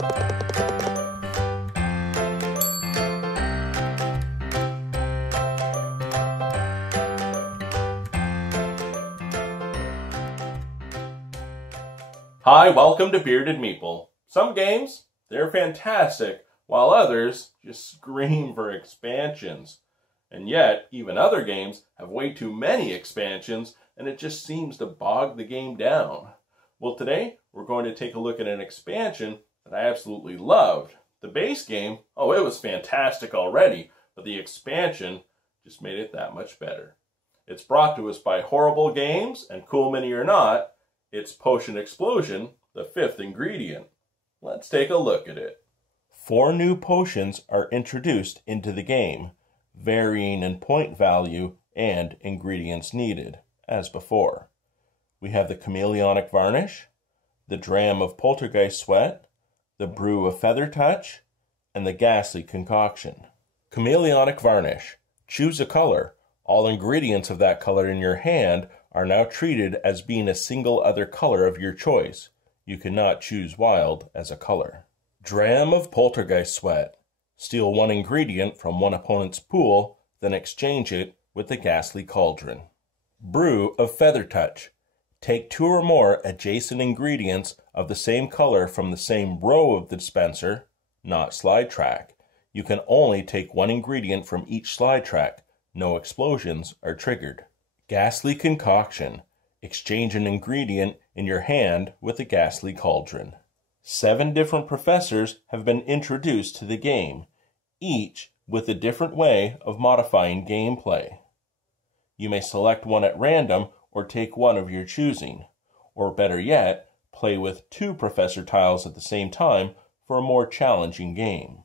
Hi, welcome to Bearded Meeple. Some games, they're fantastic, while others just scream for expansions. And yet, even other games have way too many expansions, and it just seems to bog the game down. Well, today, we're going to take a look at an expansion that I absolutely loved. The base game, oh, it was fantastic already, but the expansion just made it that much better. It's brought to us by Horrible Games, and cool mini or not, it's Potion Explosion, the 5th ingredient. Let's take a look at it. 4 new potions are introduced into the game, varying in point value and ingredients needed, as before. We have the Chameleonic Varnish, the Dram of Poltergeist Sweat, the Brew of Feather Touch, and the Ghastly Concoction. Chameleonic Varnish. Choose a color. All ingredients of that color in your hand are now treated as being a single other color of your choice. You cannot choose wild as a color. Dram of Poltergeist Sweat. Steal 1 ingredient from one opponent's pool, then exchange it with the Ghastly Cauldron. Brew of Feather Touch. Take 2 or more adjacent ingredients of the same color from the same row of the dispenser, not slide track. You can only take 1 ingredient from each slide track. No explosions are triggered. Ghastly Concoction. Exchange an ingredient in your hand with the Ghastly Cauldron. 7 different professors have been introduced to the game, each with a different way of modifying gameplay. You may select one at random or take one of your choosing, or better yet, play with 2 professor tiles at the same time for a more challenging game.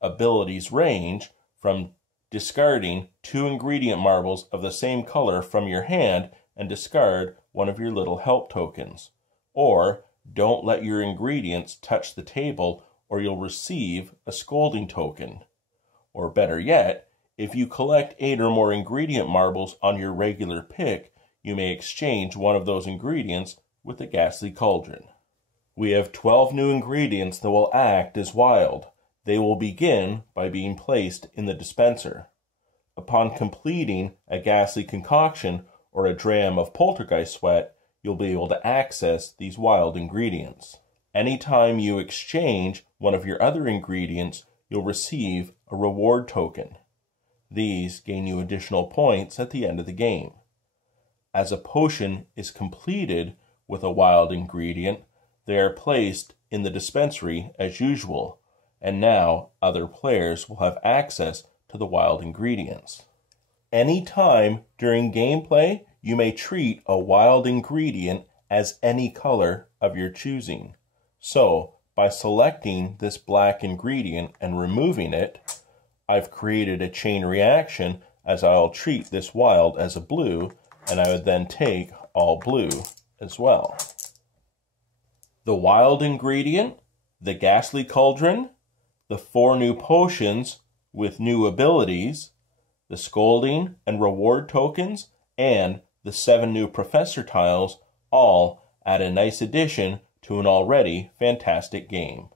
Abilities range from discarding 2 ingredient marbles of the same color from your hand and discard one of your little help tokens. Or, don't let your ingredients touch the table or you'll receive a scolding token. Or better yet, if you collect 8 or more ingredient marbles on your regular pick, you may exchange one of those ingredients with the Ghastly Cauldron. We have 12 new ingredients that will act as wild. They will begin by being placed in the dispenser. Upon completing a Ghastly Concoction or a Dram of Poltergeist Sweat, you'll be able to access these wild ingredients. Anytime you exchange one of your other ingredients, you'll receive a reward token. These gain you additional points at the end of the game. As a potion is completed with a wild ingredient, they are placed in the dispensary as usual, and now other players will have access to the wild ingredients. Any time during gameplay, you may treat a wild ingredient as any color of your choosing. So, by selecting this black ingredient and removing it, I've created a chain reaction as I'll treat this wild as a blue, and I would then take all blue as well. The wild ingredient, the Ghastly Cauldron, the 4 new potions with new abilities, the scolding and reward tokens, and the 7 new professor tiles all add a nice addition to an already fantastic game.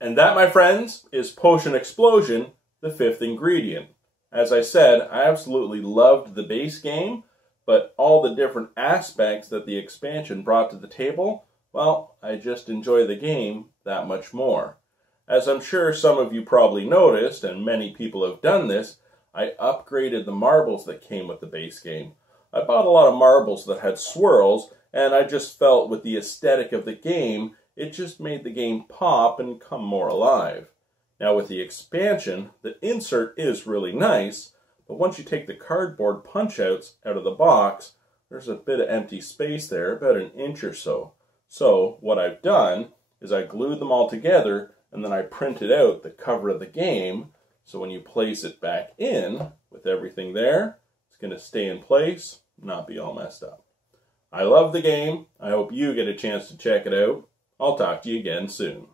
And that, my friends, is Potion Explosion, the 5th ingredient. As I said, I absolutely loved the base game, but all the different aspects that the expansion brought to the table, well, I just enjoy the game that much more. As I'm sure some of you probably noticed, and many people have done this, I upgraded the marbles that came with the base game. I bought a lot of marbles that had swirls, and I just felt with the aesthetic of the game, it just made the game pop and come more alive. Now with the expansion, the insert is really nice, but once you take the cardboard punch-outs out of the box, there's a bit of empty space there, about an inch or so. So what I've done is I glued them all together, and then I printed out the cover of the game, so when you place it back in, with everything there, it's going to stay in place, not be all messed up. I love the game. I hope you get a chance to check it out. I'll talk to you again soon.